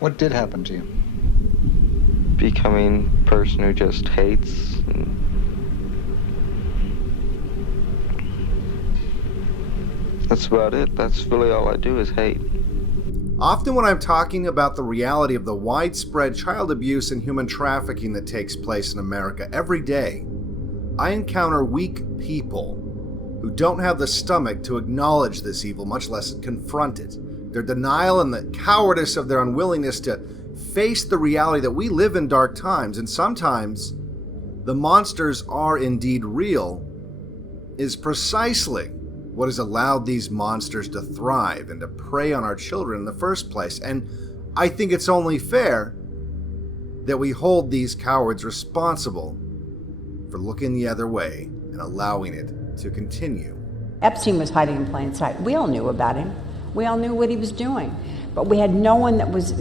What did happen to you? Becoming a person who just hates. That's about it. That's really all I do is hate. Often when I'm talking about the reality of the widespread child abuse and human trafficking that takes place in America every day, I encounter weak people who don't have the stomach to acknowledge this evil, much less confront it. Their denial and the cowardice of their unwillingness to face the reality that we live in dark times, and sometimes the monsters are indeed real, is precisely what has allowed these monsters to thrive and to prey on our children in the first place. And I think it's only fair that we hold these cowards responsible for looking the other way and allowing it to continue. Epstein was hiding in plain sight. We all knew about him. We all knew what he was doing. But we had no one that was,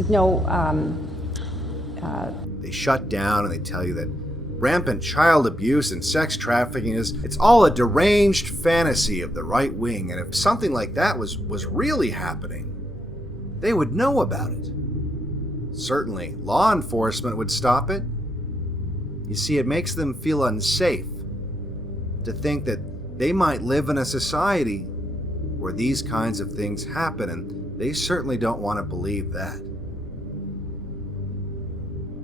They shut down and they tell you that rampant child abuse and sex trafficking it's all a deranged fantasy of the right wing, and if something like that was really happening, they would know about it. Certainly, law enforcement would stop it. You see, it makes them feel unsafe to think that they might live in a society where these kinds of things happen, and they certainly don't want to believe that.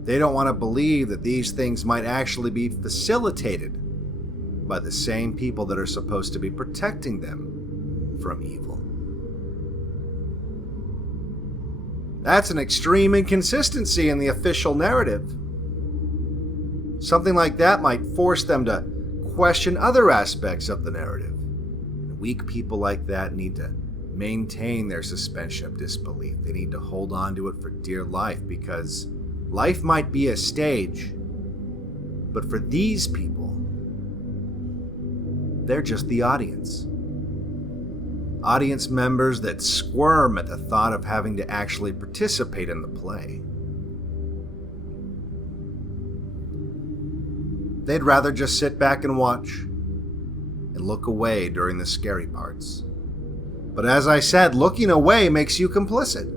They don't want to believe that these things might actually be facilitated by the same people that are supposed to be protecting them from evil. That's an extreme inconsistency in the official narrative. Something like that might force them to question other aspects of the narrative. And weak people like that need to maintain their suspension of disbelief. They need to hold on to it for dear life, because life might be a stage, but for these people, they're just the audience. Audience members that squirm at the thought of having to actually participate in the play. They'd rather just sit back and watch and look away during the scary parts. But as I said, looking away makes you complicit.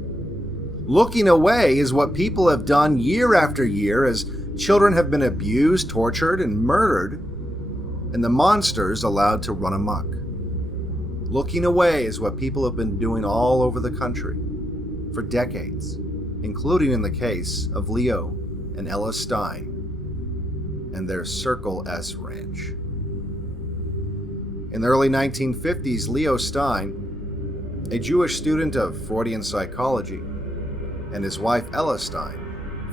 Looking away is what people have done year after year as children have been abused, tortured, and murdered, and the monsters allowed to run amok. Looking away is what people have been doing all over the country for decades, including in the case of Leo and Ella Stein and their Circle S Ranch. In the early 1950s, Leo Stein, a Jewish student of Freudian psychology, and his wife Ella Stein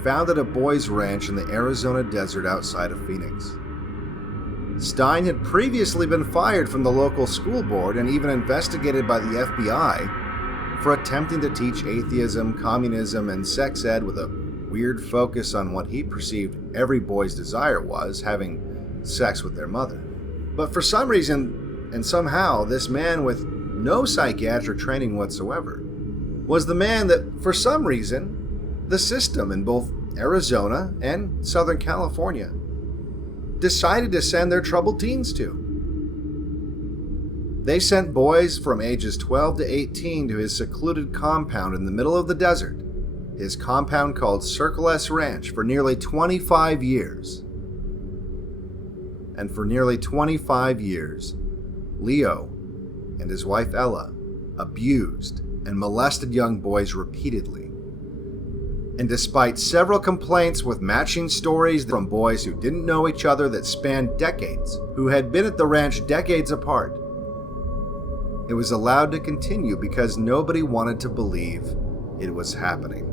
founded a boys' ranch in the Arizona desert outside of Phoenix. Stein had previously been fired from the local school board and even investigated by the FBI for attempting to teach atheism, communism, and sex ed with a weird focus on what he perceived every boy's desire was, having sex with their mother. But for some reason, and somehow, this man with no psychiatric training whatsoever was the man that, for some reason, the system in both Arizona and Southern California decided to send their troubled teens to. They sent boys from ages 12 to 18 to his secluded compound in the middle of the desert, his compound called Circle S Ranch, for nearly 25 years. And for nearly 25 years, Leo and his wife Ella abused and molested young boys repeatedly. And despite several complaints with matching stories from boys who didn't know each other that spanned decades, who had been at the ranch decades apart, it was allowed to continue because nobody wanted to believe it was happening.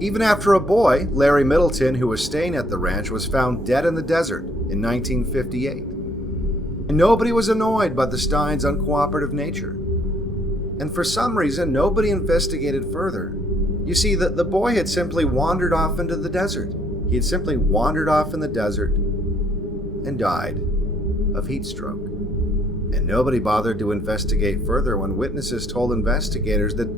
Even after a boy, Larry Middleton, who was staying at the ranch, was found dead in the desert in 1958. And nobody was annoyed by the Steins' uncooperative nature. And for some reason, nobody investigated further. You see, the boy had simply wandered off into the desert. He had simply wandered off in the desert and died of heat stroke. And nobody bothered to investigate further when witnesses told investigators that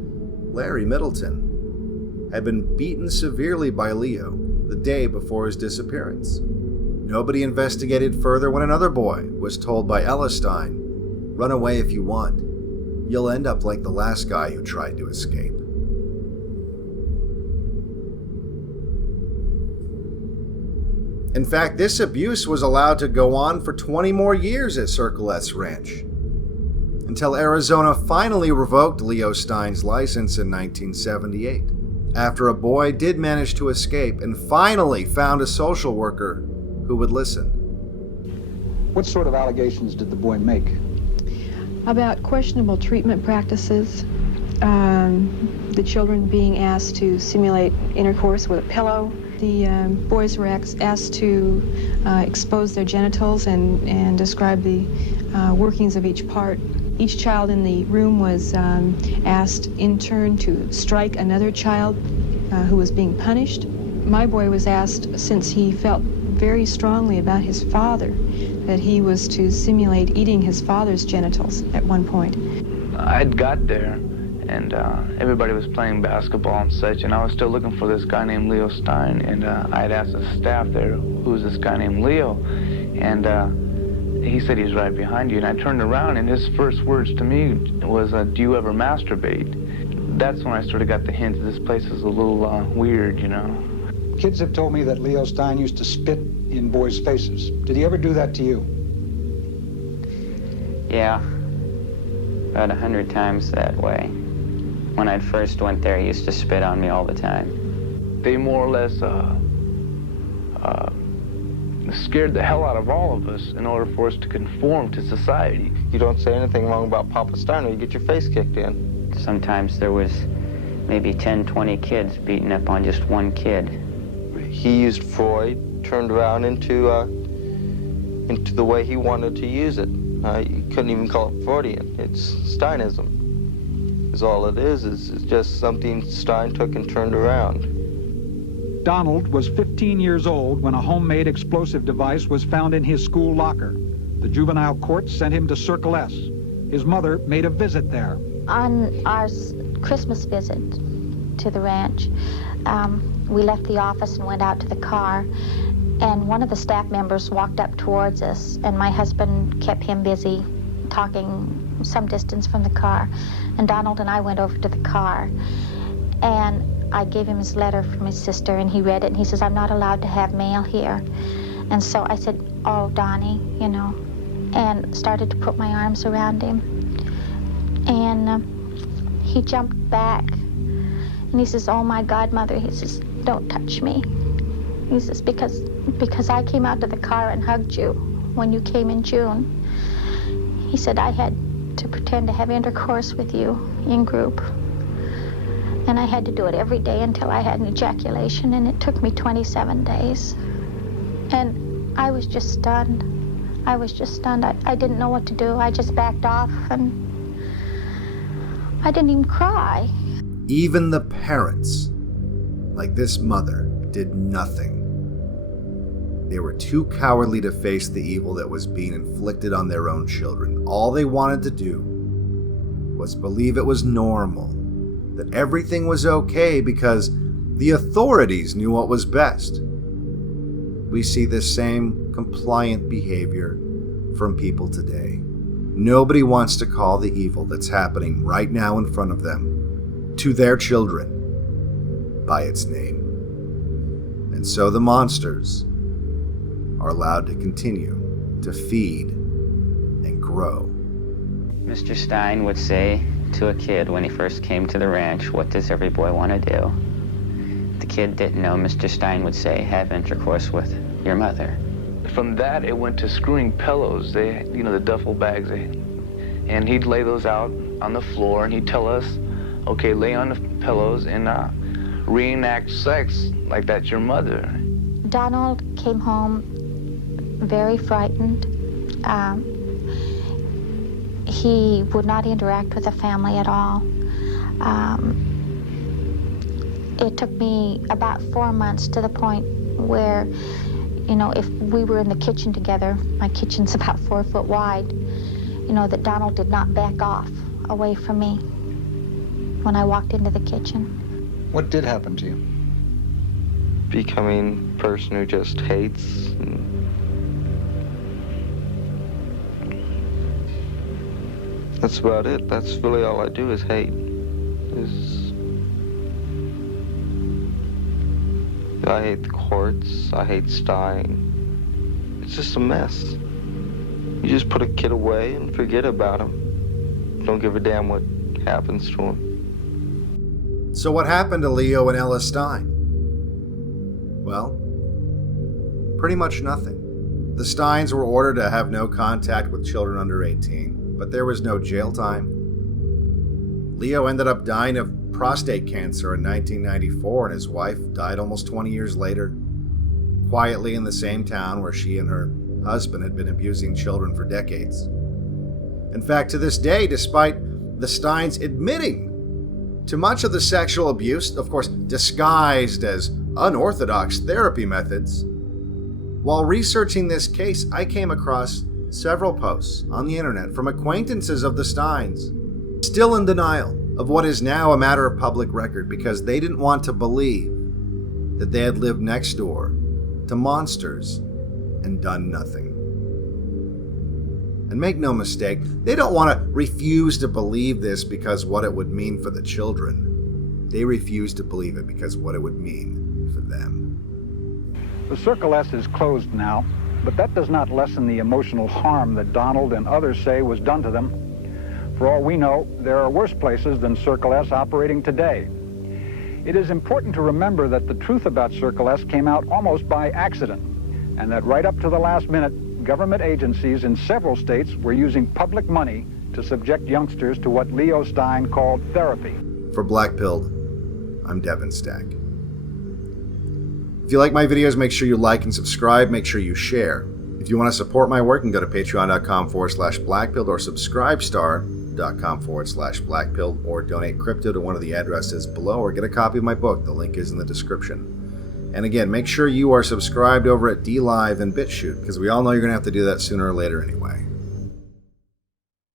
Larry Middleton had been beaten severely by Leo the day before his disappearance. Nobody investigated further when another boy was told by Ella Stein, "Run away if you want. You'll end up like the last guy who tried to escape." In fact, this abuse was allowed to go on for 20 more years at Circle S Ranch, until Arizona finally revoked Leo Stein's license in 1978, after a boy did manage to escape and finally found a social worker who would listen. What sort of allegations did the boy make? About questionable treatment practices, the children being asked to simulate intercourse with a pillow. The boys were asked to expose their genitals and describe the workings of each part. Each child in the room was asked in turn to strike another child who was being punished. My boy was asked, since he felt very strongly about his father, that he was to simulate eating his father's genitals at one point. I'd got there, and everybody was playing basketball and such, and I was still looking for this guy named Leo Stein, and I had asked the staff there, who's this guy named Leo? And he said, he's right behind you. And I turned around, and his first words to me was, do you ever masturbate? That's when I sort of got the hint that this place is a little weird, you know. Kids have told me that Leo Stein used to spit in boys' faces. Did he ever do that to you? Yeah, about 100 times that way. When I first went there, he used to spit on me all the time. They more or less scared the hell out of all of us in order for us to conform to society. You don't say anything wrong about Papa Stein or you get your face kicked in. Sometimes there was maybe 10, 20 kids beating up on just one kid. He used Freud, turned around into the way he wanted to use it. You couldn't even call it Freudian. It's Steinism. Is all it is just something Stein took and turned around. Donald was 15 years old when a homemade explosive device was found in his school locker. The juvenile court sent him to Circle S. His mother made a visit there. On our Christmas visit to the ranch, we left the office and went out to the car, and one of the staff members walked up towards us, and my husband kept him busy talking some distance from the car, and Donald and I went over to the car, and I gave him his letter from his sister, and he read it, and he says, I'm not allowed to have mail here. And so I said, oh, Donnie, you know, and started to put my arms around him. And he jumped back, and he says, oh, my God, Mother, he says, don't touch me. He says, because I came out to the car and hugged you when you came in June. He said, I had to pretend to have intercourse with you in group. And I had to do it every day until I had an ejaculation, and it took me 27 days. And I was just stunned. I was just stunned. I didn't know what to do. I just backed off, and I didn't even cry. Even the parents, like this mother, did nothing. They were too cowardly to face the evil that was being inflicted on their own children. All they wanted to do was believe it was normal, that everything was okay because the authorities knew what was best. We see this same compliant behavior from people today. Nobody wants to call the evil that's happening right now in front of them to their children by its name. And so the monsters are allowed to continue to feed and grow. Mr. Stein would say to a kid when he first came to the ranch, what does every boy want to do? The kid didn't know. Mr. Stein would say, have intercourse with your mother. From that, it went to screwing pillows, the duffel bags, and he'd lay those out on the floor, and he'd tell us, okay, lay on the pillows and reenact sex like that's your mother. Donald came home very frightened. He would not interact with the family at all. It took me about 4 months to the point where, if we were in the kitchen together, my kitchen's about 4 foot wide, that Donald did not back off away from me when I walked into the kitchen. What did happen to you? Becoming a person who just hates. That's about it. That's really all I do is hate. I hate the courts. I hate Stein. It's just a mess. You just put a kid away and forget about him. Don't give a damn what happens to him. So what happened to Leo and Ella Stein? Well, pretty much nothing. The Steins were ordered to have no contact with children under 18, but there was no jail time. Leo ended up dying of prostate cancer in 1994, and his wife died almost 20 years later, quietly in the same town where she and her husband had been abusing children for decades. In fact, to this day, despite the Steins admitting to much of the sexual abuse, of course disguised as unorthodox therapy methods, while researching this case, I came across several posts on the internet from acquaintances of the Steins, still in denial of what is now a matter of public record because they didn't want to believe that they had lived next door to monsters and done nothing. And make no mistake, they don't want to refuse to believe this because what it would mean for the children. They refuse to believe it because what it would mean for them. The Circle S is closed now, but that does not lessen the emotional harm that Donald and others say was done to them. For all we know, there are worse places than Circle S operating today. It is important to remember that the truth about Circle S came out almost by accident, and that right up to the last minute, government agencies in several states were using public money to subject youngsters to what Leo Stein called therapy. For BlackPilled, I'm Devin Stack. If you like my videos, make sure you like and subscribe. Make sure you share. If you want to support my work, you can go to patreon.com/BlackPilled or subscribestar.com/BlackPilled or donate crypto to one of the addresses below or get a copy of my book. The link is in the description. And again, make sure you are subscribed over at DLive and BitChute because we all know you're going to have to do that sooner or later anyway.